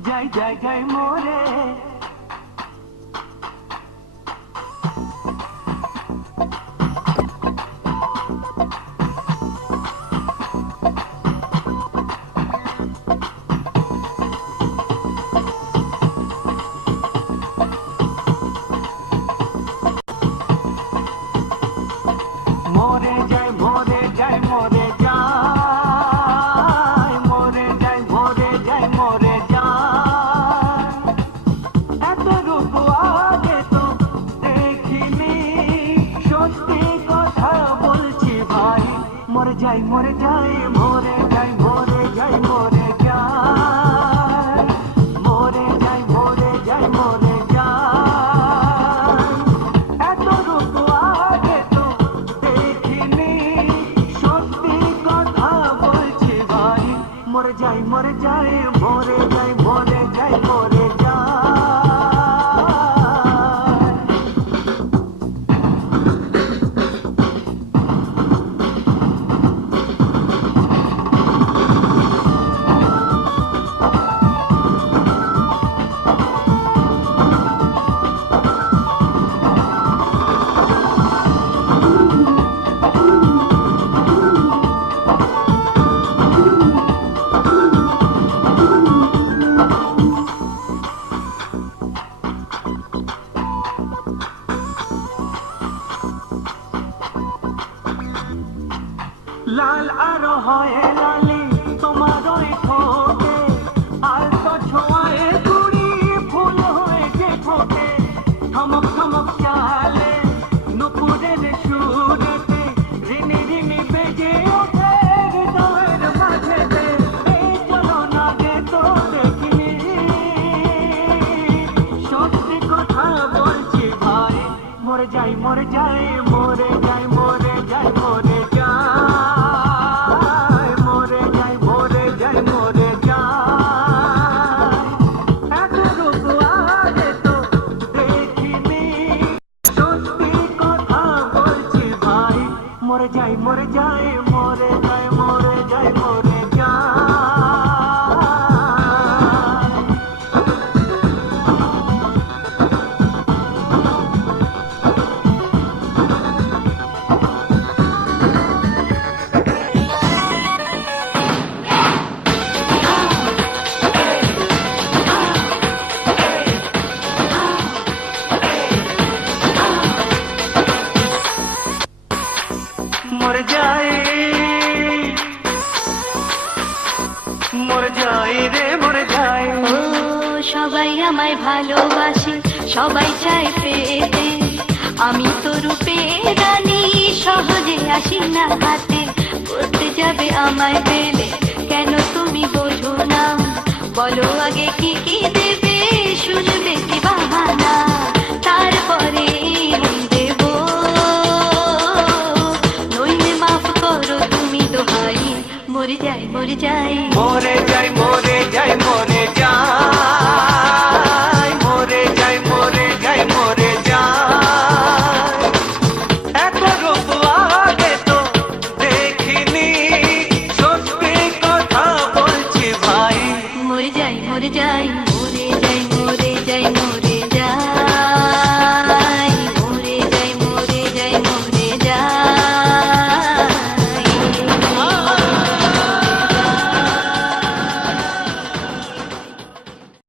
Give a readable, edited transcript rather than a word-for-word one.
যাই যাই যাই মোরে মোরে যাই মোরে যাই মোরে যাই মোরে যাই মোরে যাই মোরে যাই এত রূপ আগে তো দেখিনি সত্যি কথা বলছি ভাই মোরে যাই মোরে যাই মোরে যাই মোরে যাই মোরে যাই মোরে যাই মোরে যাই মোরে যাই এত রূপ আগে তো দেখিনি সত্যি কথা বলছি ভাই মোরে যাই মোরে যাই মোরে যাই মোরে যাই মোরে যাই লাল আরো হয় লালি তোমার ওই ঠোঁটে আর তো ছোঁয়ায় কুড়ি ফুল হয়েছে ঠোঁটে থমক থমক চালে নুপুরের সুরেতে রিনি রিনি বেজে ওঠে হৃদয়ের মাঝেতে এই চলো না গে তো দেখিনি সত্যি কথা বলছি ভাই মরে যাই মরে যাই মরে যাই মরে যাই মরে যাই মরে যাই মরে যাই মরে যাই এত রূপ আগে তো দেখিনি সত্যি কথা বলছি ভাই মরে যাই মরে যাই মরে যাই মরে যাই মরে যাই মরে যাই মরে যাই রে মরে যাই ও সবাই আমায় ভালোবাসে সবাই চায় পেতে আমি তো রূপে রানী সহজে আসি না হাতে বলতে যাবে আমায় পেলে কেন তুমি বোঝো না বলো আগে কি কি দেবে শুনবে কি বাহানা তারপরে দেব নইলে মাফ করো তুমি দোহাই মরে যাই মরে যাই মরে যাই মরে যাই মরে যাই